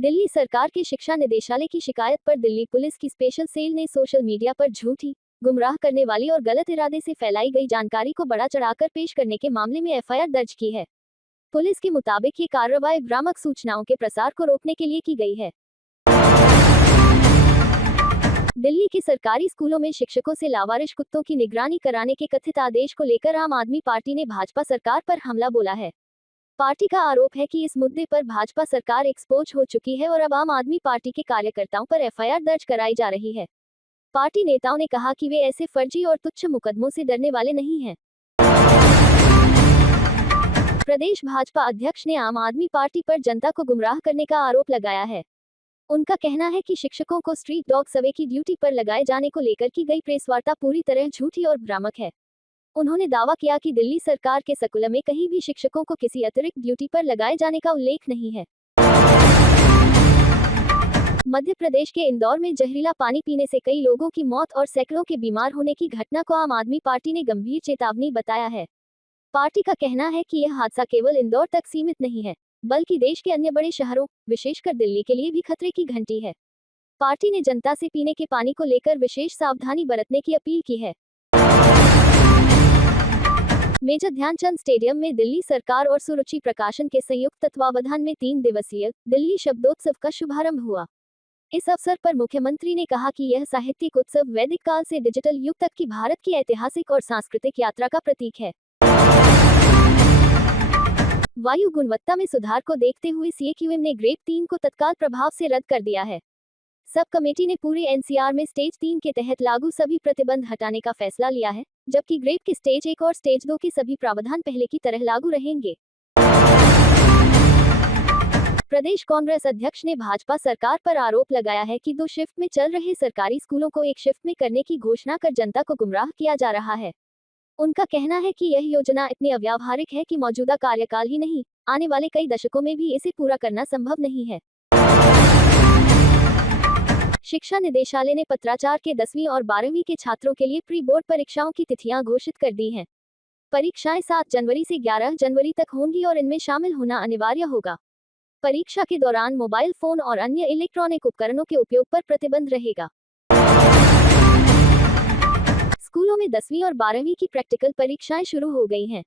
दिल्ली सरकार के शिक्षा निदेशालय की शिकायत पर दिल्ली पुलिस की स्पेशल सेल ने सोशल मीडिया पर झूठी, गुमराह करने वाली और गलत इरादे से फैलाई गई जानकारी को बढ़ा चढ़ाकर पेश करने के मामले में एफआईआर दर्ज की है। पुलिस के मुताबिक ये कार्रवाई भ्रामक सूचनाओं के प्रसार को रोकने के लिए की गई है। दिल्ली के सरकारी स्कूलों में शिक्षकों से लावारिश कुत्तों की निगरानी कराने के कथित आदेश को लेकर आम आदमी पार्टी ने भाजपा सरकार पर हमला बोला है। पार्टी का आरोप है कि इस मुद्दे पर भाजपा सरकार एक्सपोज हो चुकी है और अब आम आदमी पार्टी के कार्यकर्ताओं पर एफआईआर दर्ज कराई जा रही है। पार्टी नेताओं ने कहा कि वे ऐसे फर्जी और तुच्छ मुकदमों से डरने वाले नहीं हैं। प्रदेश भाजपा अध्यक्ष ने आम आदमी पार्टी पर जनता को गुमराह करने का आरोप लगाया है। उनका कहना है कि शिक्षकों को स्ट्रीट डॉग सर्वे की ड्यूटी पर लगाए जाने को लेकर की गई प्रेस वार्ता पूरी तरह झूठी और भ्रामक है। उन्होंने दावा किया कि दिल्ली सरकार के सर्कुलर में कहीं भी शिक्षकों को किसी अतिरिक्त ड्यूटी पर लगाए जाने का उल्लेख नहीं है। मध्य प्रदेश के इंदौर में जहरीला पानी पीने से कई लोगों की मौत और सैकड़ों के बीमार होने की घटना को आम आदमी पार्टी ने गंभीर चेतावनी बताया है। पार्टी का कहना है कि यह हादसा केवल इंदौर तक सीमित नहीं है, बल्कि देश के अन्य बड़े शहरों, विशेषकर दिल्ली के लिए भी खतरे की घंटी है। पार्टी ने जनता से पीने के पानी को लेकर विशेष सावधानी बरतने की अपील की है। मेजर ध्यानचंद स्टेडियम में दिल्ली सरकार और सुरुचि प्रकाशन के संयुक्त तत्वावधान में 3 दिवसीय दिल्ली शब्दोत्सव का शुभारंभ हुआ। इस अवसर पर मुख्यमंत्री ने कहा कि यह साहित्यिक उत्सव वैदिक काल से डिजिटल युग तक की भारत की ऐतिहासिक और सांस्कृतिक यात्रा का प्रतीक है। वायु गुणवत्ता में सुधार को देखते हुए सीएक्यूएम ने ग्रेड 3 को तत्काल प्रभाव से रद्द कर दिया है। सब कमेटी ने पूरे एनसीआर में स्टेज 3 के तहत लागू सभी प्रतिबंध हटाने का फैसला लिया है, जबकि ग्रेड के स्टेज 1 और स्टेज 2 के सभी प्रावधान पहले की तरह लागू रहेंगे। प्रदेश कांग्रेस अध्यक्ष ने भाजपा सरकार पर आरोप लगाया है कि 2 शिफ्ट में चल रहे सरकारी स्कूलों को एक शिफ्ट में करने की घोषणा कर जनता को गुमराह किया जा रहा है। उनका कहना है कि यह योजना इतनी अव्यावहारिक है कि मौजूदा कार्यकाल ही नहीं, आने वाले कई दशकों में भी इसे पूरा करना संभव नहीं है। शिक्षा निदेशालय ने पत्राचार के 10वीं और 12वीं के छात्रों के लिए प्री बोर्ड परीक्षाओं की तिथियां घोषित कर दी हैं। परीक्षाएं 7 जनवरी से 11 जनवरी तक होंगी और इनमें शामिल होना अनिवार्य होगा। परीक्षा के दौरान मोबाइल फोन और अन्य इलेक्ट्रॉनिक उपकरणों के उपयोग पर प्रतिबंध रहेगा। स्कूलों में 10वीं और 12वीं की प्रैक्टिकल परीक्षाएं शुरू हो गई हैं।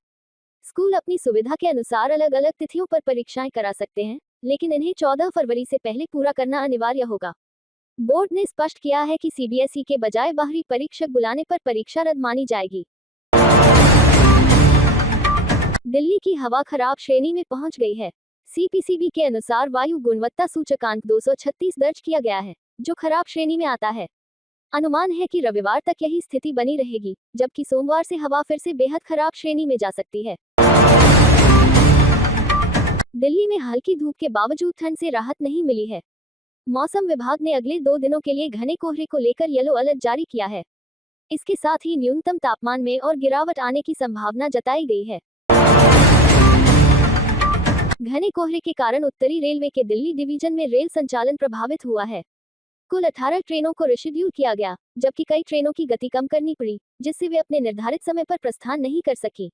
स्कूल अपनी सुविधा के अनुसार अलग अलग तिथियों पर परीक्षाएं करा सकते हैं, लेकिन इन्हें 14 फरवरी से पहले पूरा करना अनिवार्य होगा। बोर्ड ने स्पष्ट किया है कि सीबीएसई के बजाय बाहरी परीक्षक बुलाने पर परीक्षा रद्द मानी जाएगी। दिल्ली की हवा खराब श्रेणी में पहुंच गई है। सीपीसीबी के अनुसार वायु गुणवत्ता सूचकांक 236 दर्ज किया गया है, जो खराब श्रेणी में आता है। अनुमान है कि रविवार तक यही स्थिति बनी रहेगी, जबकि सोमवार से हवा फिर से बेहद खराब श्रेणी में जा सकती है। दिल्ली में हल्की धूप के बावजूद ठंड से राहत नहीं मिली है। मौसम विभाग ने अगले 2 दिनों के लिए घने कोहरे को लेकर येलो अलर्ट जारी किया है। इसके साथ ही न्यूनतम तापमान में और गिरावट आने की संभावना जताई गई है। घने कोहरे के कारण उत्तरी रेलवे के दिल्ली डिवीजन में रेल संचालन प्रभावित हुआ है। कुल 18 ट्रेनों को रिशेड्यूल किया गया, जबकि कई ट्रेनों की गति कम करनी पड़ी, जिससे वे अपने निर्धारित समय पर प्रस्थान नहीं कर सकी।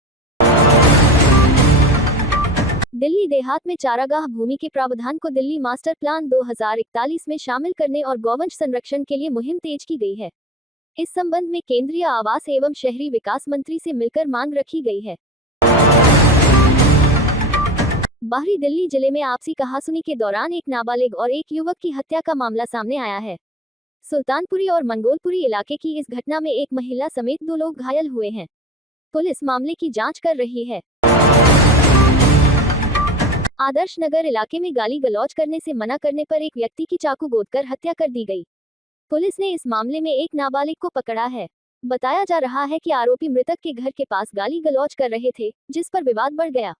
दिल्ली देहात में चारागाह भूमि के प्रावधान को दिल्ली मास्टर प्लान 2041 में शामिल करने और गौवंश संरक्षण के लिए मुहिम तेज की गई है। इस संबंध में केंद्रीय आवास एवं शहरी विकास मंत्री से मिलकर मांग रखी गई है। बाहरी दिल्ली जिले में आपसी कहासुनी के दौरान एक नाबालिग और एक युवक की हत्या का मामला सामने आया है। सुल्तानपुरी और मंगोलपुरी इलाके की इस घटना में एक महिला समेत 2 लोग घायल हुए हैं। पुलिस मामले की जांच कर रही है। आदर्श नगर इलाके में गाली गलौज करने से मना करने पर एक व्यक्ति की चाकू गोदकर हत्या कर दी गई। पुलिस ने इस मामले में एक नाबालिग को पकड़ा है। बताया जा रहा है कि आरोपी मृतक के घर के पास गाली गलौज कर रहे थे, जिस पर विवाद बढ़ गया।